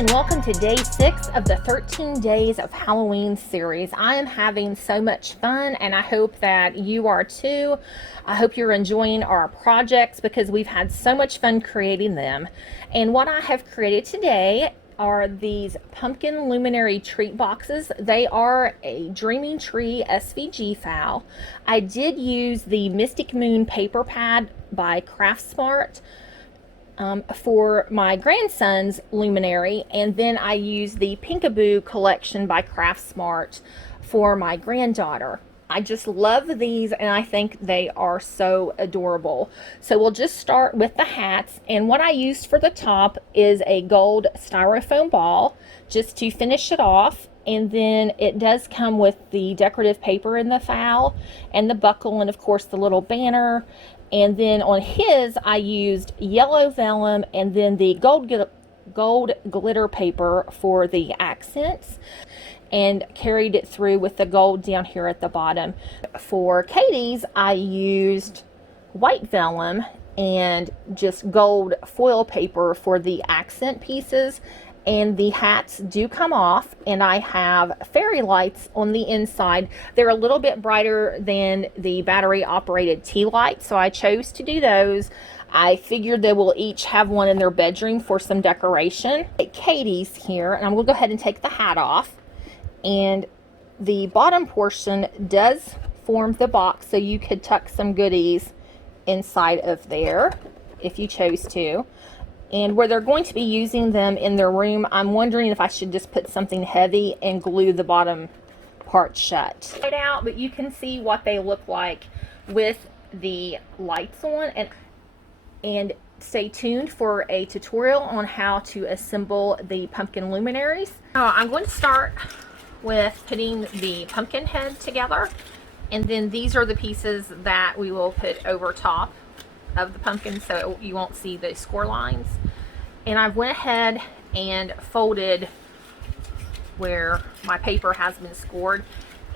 and welcome to day 6 of the 13 days of Halloween series. I am having so much fun and I hope that you are too. I hope you're enjoying our projects because we've had so much fun creating them. And what I have created today are these pumpkin luminary treat boxes. They are a Dreaming Tree SVG file. I did use the Mystic Moon paper pad by Craftsmart for my grandson's Luminary, and then I used the Pinkaboo collection by Craftsmart for my granddaughter. I just love these and I think they are so adorable. So we'll just start with the hats, and what I used for the top is a gold styrofoam ball just to finish it off. And then it does come with the decorative paper in the file and the buckle and of course the little banner. And then on his I used yellow vellum and then the gold glitter paper for the accents, and carried it through with the gold down here at the bottom. For Katie's I used white vellum and just gold foil paper for the accent pieces. And the hats do come off, and I have fairy lights on the inside. They're a little bit brighter than the battery operated tea lights, so I chose to do those. I figured they will each have one in their bedroom for some decoration. Katie's here, and I'm going to go ahead and take the hat off. And the bottom portion does form the box, so you could tuck some goodies inside of there if you chose to. And where they're going to be using them in their room, I'm wondering if I should just put something heavy and glue the bottom part shut. Right out, but you can see what they look like with the lights on. And stay tuned for a tutorial on how to assemble the pumpkin luminaries. I'm going to start with putting the pumpkin head together, and then these are the pieces that we will put over top of the pumpkin so you won't see the score lines. And I went ahead and folded where my paper has been scored,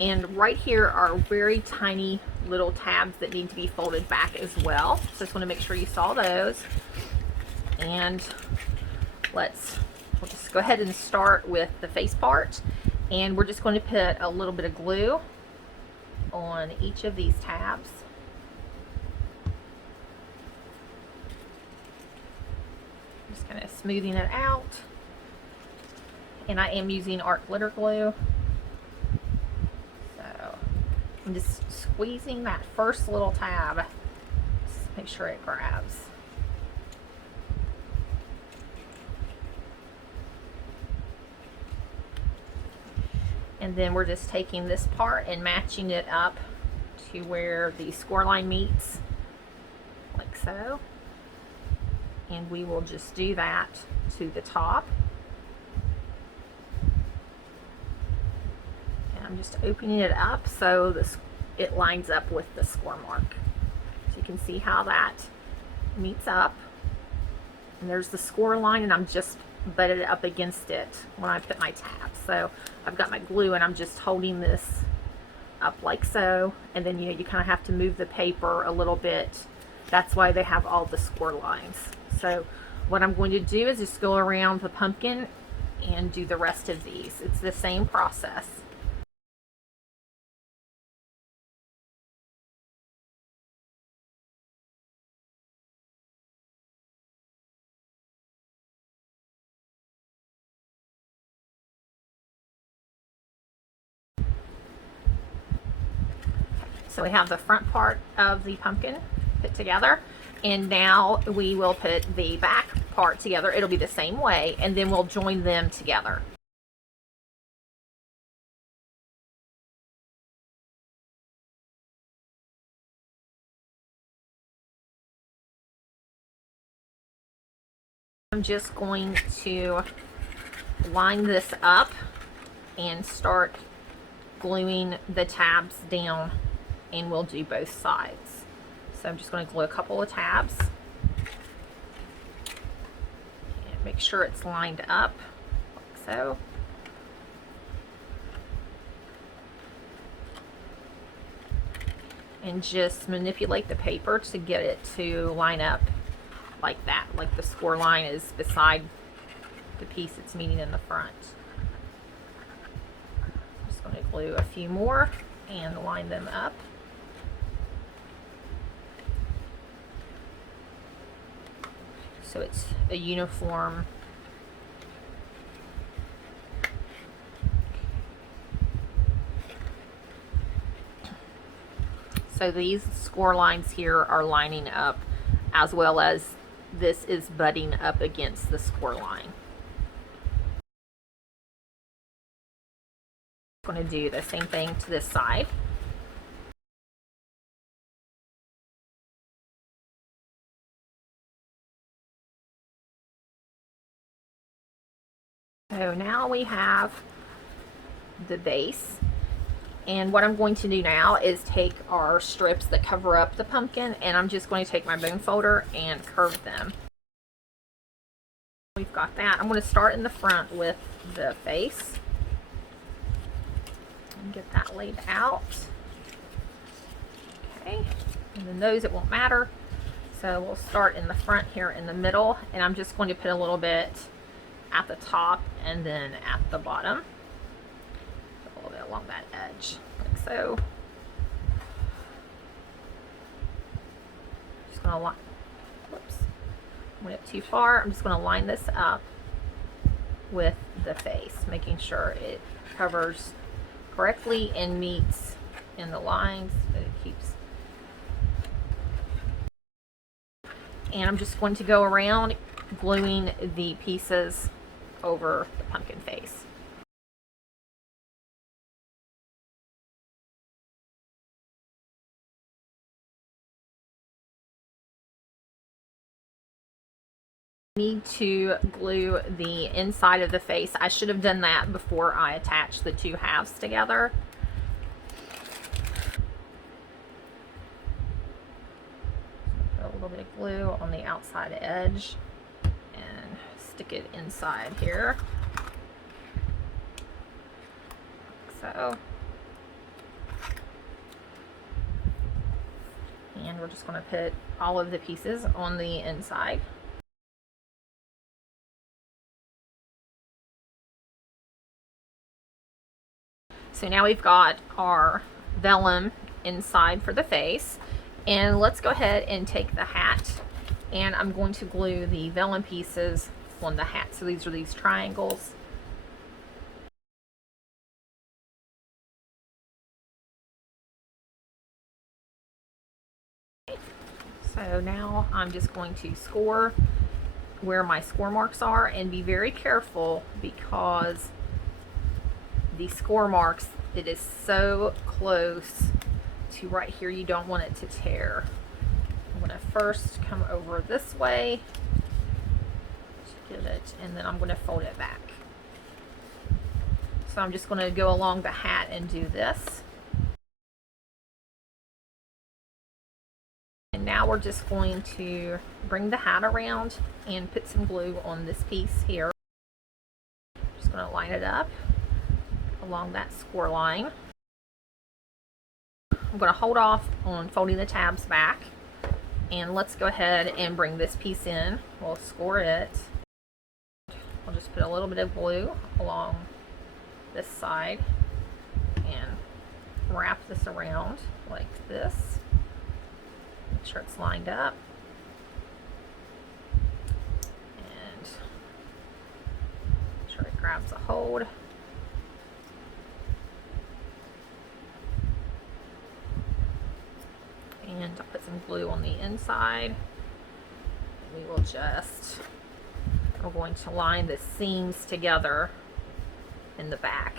and right here are very tiny little tabs that need to be folded back as well, so just want to make sure you saw those. And we'll just go ahead and start with the face part, and we're just going to put a little bit of glue on each of these tabs. Just kind of smoothing it out, and I am using art glitter glue, so I'm just squeezing that first little tab, just make sure it grabs. And then we're just taking this part and matching it up to where the score line meets, like so. And we will just do that to the top. And I'm just opening it up so it lines up with the score mark. So you can see how that meets up. And there's the score line, and I'm just butted up against it when I put my tab. So I've got my glue and I'm just holding this up like so. And then you kind of have to move the paper a little bit. That's why they have all the score lines. So what I'm going to do is just go around the pumpkin and do the rest of these. It's the same process. So we have the front part of the pumpkin put together, and now we will put the back part together. It'll be the same way, and then we'll join them together. I'm just going to line this up and start gluing the tabs down, and we'll do both sides. So I'm just going to glue a couple of tabs and make sure it's lined up like so. And just manipulate the paper to get it to line up like that, like the score line is beside the piece it's meeting in the front. I'm just going to glue a few more and line them up. So it's a uniform so these score lines here are lining up, as well as this is butting up against the score line. I'm going to do the same thing to this side. So now we have the base, and what I'm going to do now is take our strips that cover up the pumpkin, and I'm just going to take my bone folder and curve them. We've got that. I'm going to start in the front with the face and get that laid out. Okay, and the nose, it won't matter, so we'll start in the front here in the middle, and I'm just going to put a little bit at the top and then at the bottom, a little bit along that edge, like so. Just gonna line, whoops, went up too far. I'm just gonna line this up with the face, making sure it covers correctly and meets in the lines that it keeps. And I'm just going to go around gluing the pieces over the pumpkin face. Need to glue the inside of the face. I should have done that before I attached the two halves together. Put a little bit of glue on the outside edge and stick it inside here, like so. And we're just going to put all of the pieces on the inside. So now we've got our vellum inside for the face, and let's go ahead and take the hat, and I'm going to glue the vellum pieces on the hat. So these are these triangles. So now I'm just going to score where my score marks are, and be very careful because the score marks, it is so close to right here, you don't want it to tear. I'm going to first come over this way to get it, and then I'm going to fold it back. So I'm just going to go along the hat and do this. And now we're just going to bring the hat around and put some glue on this piece here. Just going to line it up along that score line. I'm going to hold off on folding the tabs back, and let's go ahead and bring this piece in. We'll score it. I'll just put a little bit of glue along this side and wrap this around like this. Make sure it's lined up. And make sure it grabs a hold. And I'll put some glue on the inside. We will just, we're going to line the seams together in the back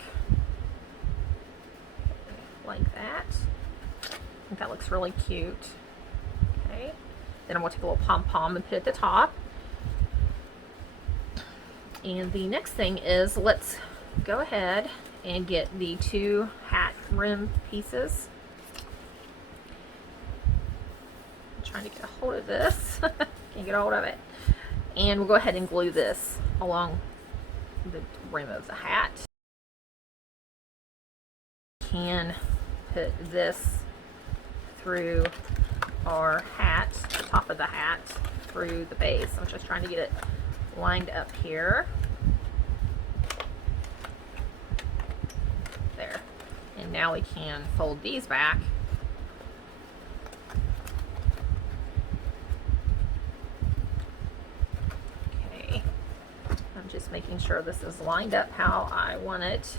like that. I think that looks really cute. Okay, then I'm going to take a little pom-pom and put it at the top. And the next thing is, let's go ahead and get the two hat rim pieces. Trying to get a hold of this. Can't get a hold of it. And we'll go ahead and glue this along the rim of the hat. Can put this through our hat, the top of the hat, through the base. I'm just trying to get it lined up here. And now we can fold these back. Okay, I'm just making sure this is lined up how I want it.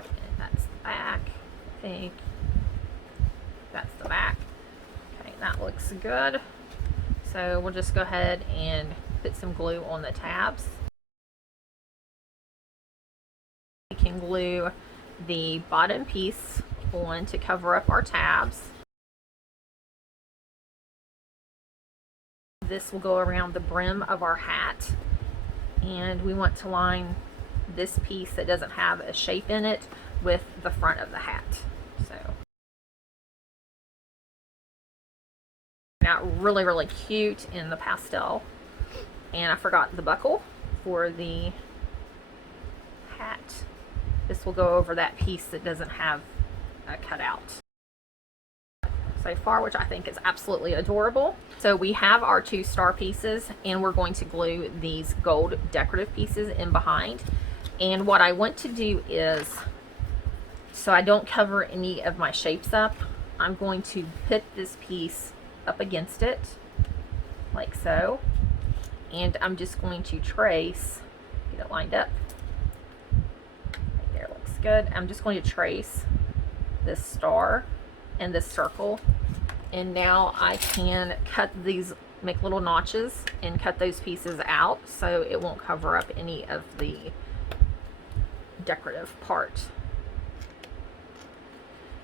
And that's the back, I think. That's the back. Okay, that looks good. So we'll just go ahead and put some glue on the tabs. We can glue the bottom piece on to cover up our tabs. This will go around the brim of our hat, and we want to line this piece that doesn't have a shape in it with the front of the hat. So out really, really cute in the pastel. And I forgot the buckle for the hat. This will go over that piece that doesn't have a cutout so far, which I think is absolutely adorable. So we have our 2 star pieces, and we're going to glue these gold decorative pieces in behind. And what I want to do is, so I don't cover any of my shapes up, I'm going to put this piece up against it like so, and I'm just going to trace, get it lined up right there, looks good. I'm just going to trace this star and this circle, and now I can cut these, make little notches and cut those pieces out so it won't cover up any of the decorative part,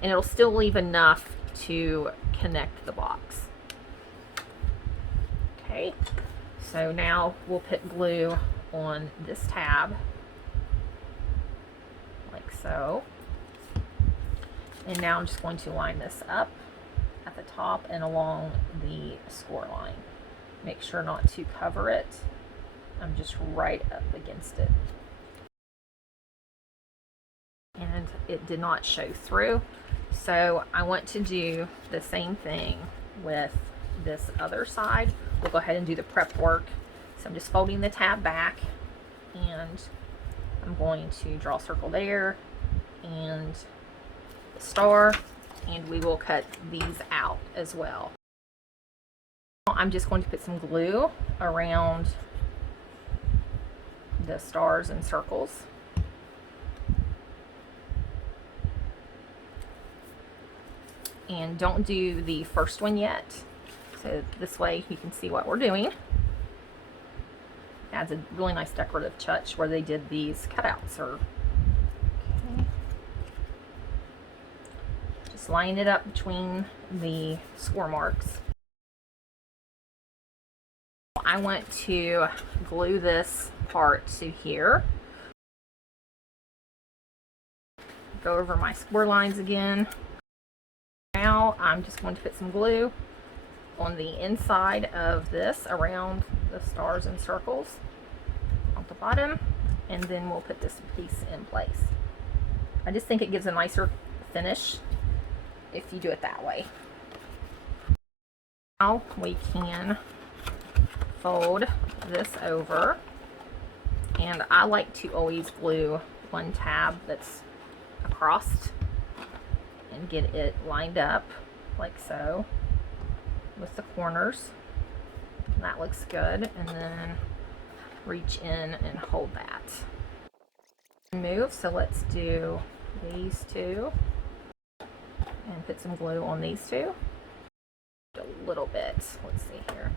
and it'll still leave enough to connect the box. Okay, so now we'll put glue on this tab like so, and now I'm just going to line this up at the top and along the score line. Make sure not to cover it. I'm just right up against it, and it did not show through. So I want to do the same thing with this other side. We'll go ahead and do the prep work. So I'm just folding the tab back, and I'm going to draw a circle there and the star, and we will cut these out as well. I'm just going to put some glue around the stars and circles. And don't do the first one yet. So this way you can see what we're doing. Adds a really nice decorative touch where they did these cutouts. Okay. Just line it up between the score marks. I want to glue this part to here. Go over my score lines again. Now I'm just going to put some glue on the inside of this around the stars and circles on the bottom, and then we'll put this piece in place. I just think it gives a nicer finish if you do it that way. Now we can fold this over, and I like to always glue one tab that's across and get it lined up like so with the corners. That looks good, and then reach in and hold that. Move, so let's do these two and put some glue on these two. A little bit, let's see here.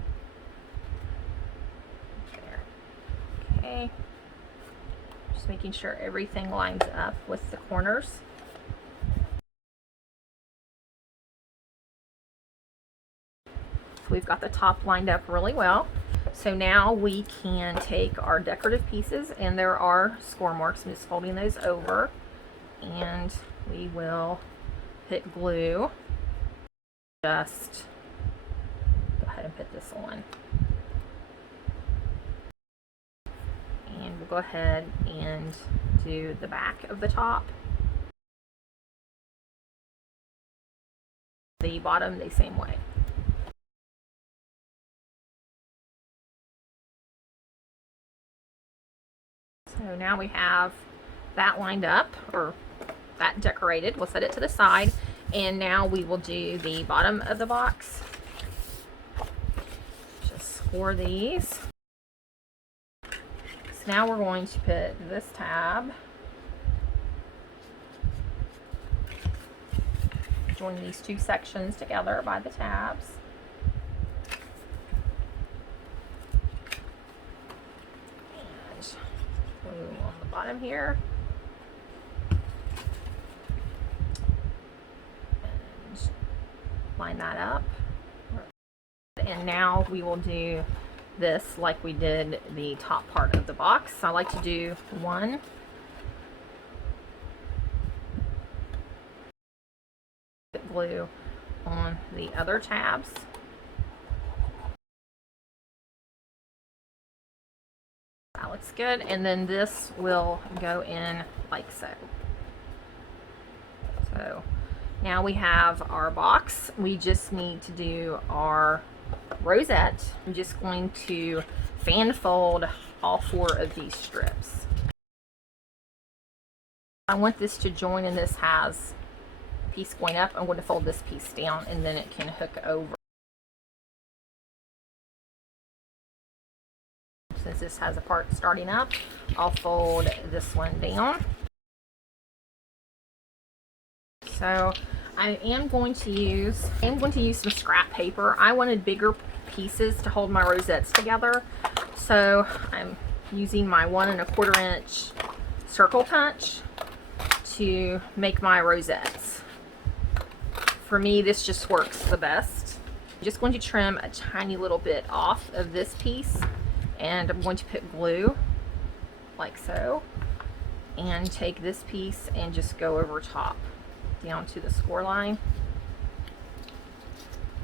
There. Okay. Just making sure everything lines up with the corners. We've got the top lined up really well. So now we can take our decorative pieces, and there are score marks. I'm just folding those over, and we will put glue. Just go ahead and put this on. And we'll go ahead and do the back of the top. The bottom the same way. So now we have that lined up, or that decorated. We'll set it to the side. And now we will do the bottom of the box. Just score these. So now we're going to put this tab. Join these two sections together by the tabs. And glue on the bottom here. And line that up. And now we will do this like we did the top part of the box. So I like to do one. Glue on the other tabs. That looks good. And then this will go in like so. So now we have our box. We just need to do our rosette. I'm just going to fan fold all 4 of these strips. I want this to join, and this has piece going up. I'm going to fold this piece down and then it can hook over. Since this has a part starting up, I'll fold this one down. So I am going to use some scrap paper. I wanted bigger pieces to hold my rosettes together, so I'm using my 1 1/4 inch circle punch to make my rosettes. For me, this just works the best. I'm just going to trim a tiny little bit off of this piece, and I'm going to put glue like so, and take this piece and just go over top down to the score line.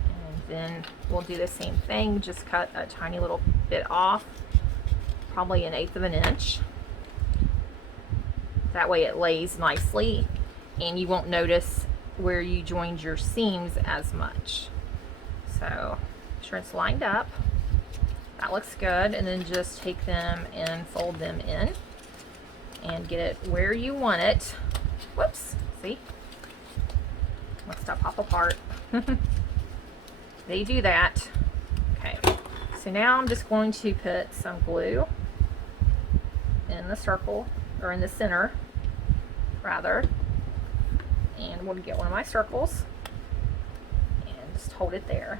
And then we'll do the same thing, just cut a tiny little bit off, probably 1/8 of an inch. That way it lays nicely and you won't notice where you joined your seams as much. So make sure it's lined up. That looks good. And then just take them and fold them in and get it where you want it. Whoops, see? Let's not pop apart. They do that. Okay, so now I'm just going to put some glue in the circle, or in the center rather. And I'm going to get one of my circles and just hold it there.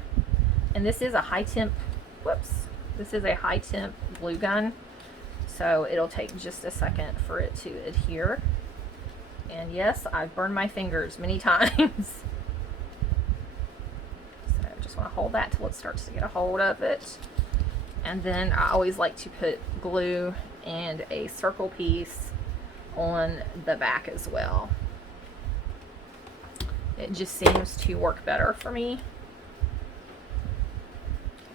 And this is a high temp, this is a high temp glue gun, so it'll take just a second for it to adhere. And yes, I've burned my fingers many times. So just want to hold that till it starts to get a hold of it. And then I always like to put glue and a circle piece on the back as well. It just seems to work better for me.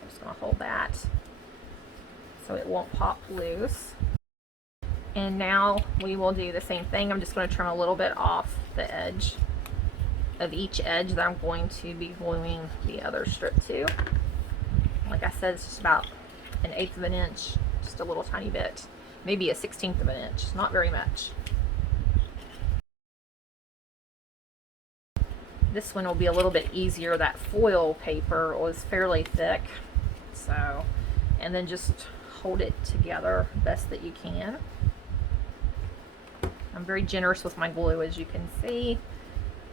I'm just going to hold that so it won't pop loose. And now we will do the same thing. I'm just going to trim a little bit off the edge of each edge that I'm going to be gluing the other strip to. Like I said, it's just about 1/8 of an inch, just a little tiny bit, maybe a 1/16 of an inch, not very much. This one will be a little bit easier. That foil paper was fairly thick, so, and then just hold it together best that you can. I'm very generous with my glue, as you can see,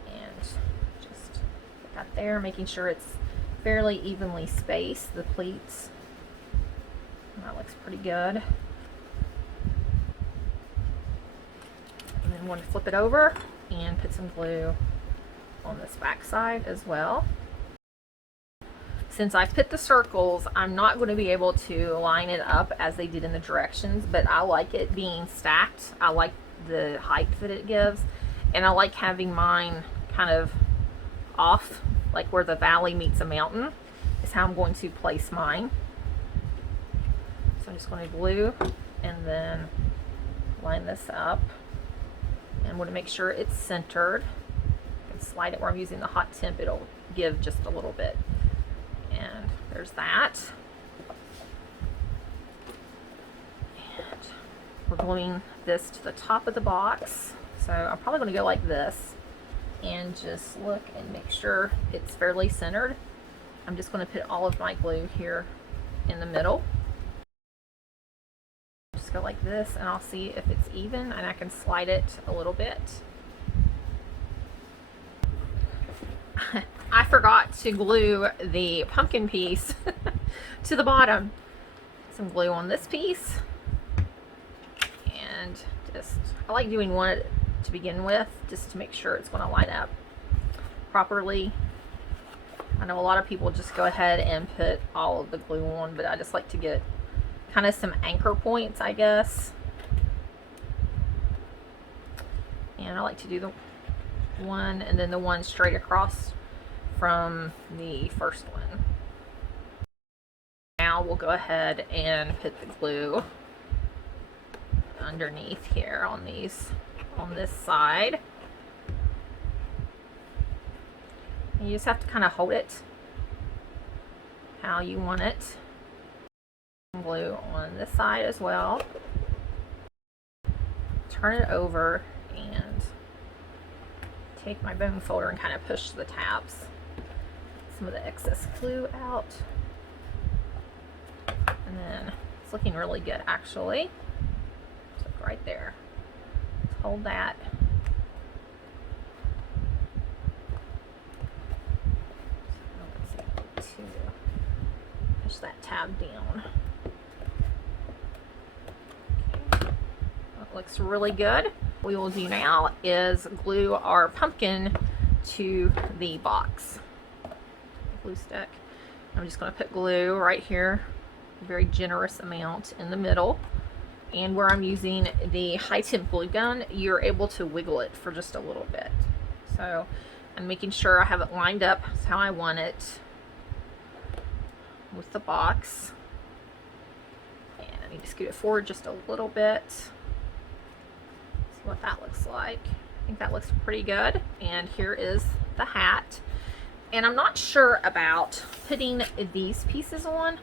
and just put that there, making sure it's fairly evenly spaced, the pleats. And that looks pretty good. And then I'm going to flip it over and put some glue on this back side as well. Since I put the circles, I'm not going to be able to line it up as they did in the directions, but I like it being stacked. I like the height that it gives, and I like having mine kind of off, like where the valley meets a mountain is how I'm going to place mine. So I'm just going to glue and then line this up, and I'm going to make sure it's centered. Slide it where I'm using the hot temp, it'll give just a little bit. And there's that. And we're gluing this to the top of the box So I'm probably going to go like this and just look and make sure it's fairly centered. I'm just going to put all of my glue here in the middle. Just go like this and I'll see if it's even, and I can slide it a little bit. I forgot to glue the pumpkin piece to the bottom. Some glue on this piece, and just, I like doing one to begin with just to make sure it's going to line up properly. I know a lot of people just go ahead and put all of the glue on, but I just like to get kind of some anchor points, I guess. And I like to do the one and then the one straight across from the first one. Now we'll go ahead and put the glue underneath here on these, on this side. And you just have to kind of hold it how you want it. Glue on this side as well. Turn it over and take my bone folder and kind of push the tabs, some of the excess glue out. And then it's looking really good actually. So right there. Let's hold that. So let's see, push that tab down. Okay. That looks really good. What we will do now is glue our pumpkin to the box. Glue stick. I'm just going to put glue right here, a very generous amount in the middle. And where I'm using the high temp glue gun, you're able to wiggle it for just a little bit. So I'm making sure I have it lined up how I want it with the box. And I need to scoot it forward just a little bit. See what that looks like. I think that looks pretty good. And here is the hat. And I'm not sure about putting these pieces on.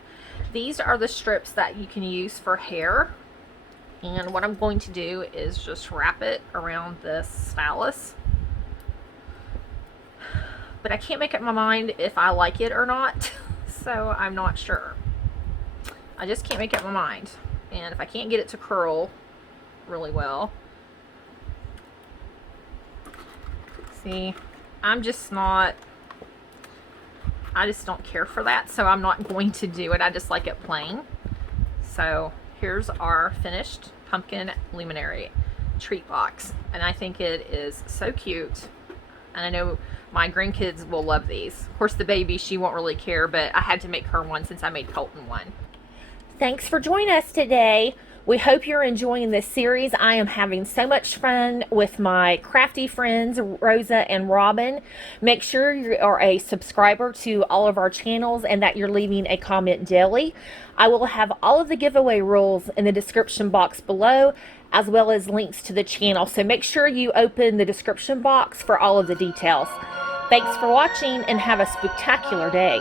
These are the strips that you can use for hair. And what I'm going to do is just wrap it around this stylus. But I can't make up my mind if I like it or not. So I'm not sure. I just can't make up my mind. And if I can't get it to curl really well. See, I'm just not, I just don't care for that, so I'm not going to do it. I just like it plain. So here's our finished pumpkin luminary treat box, and I think it is so cute, and I know my grandkids will love these. Of course the baby, she won't really care, but I had to make her one since I made Colton one. Thanks for joining us today. We hope you're enjoying this series. I am having so much fun with my crafty friends, Rosa and Robyn. Make sure you are a subscriber to all of our channels and that you're leaving a comment daily. I will have all of the giveaway rules in the description box below, as well as links to the channel. So make sure you open the description box for all of the details. Thanks for watching and have a spectacular day.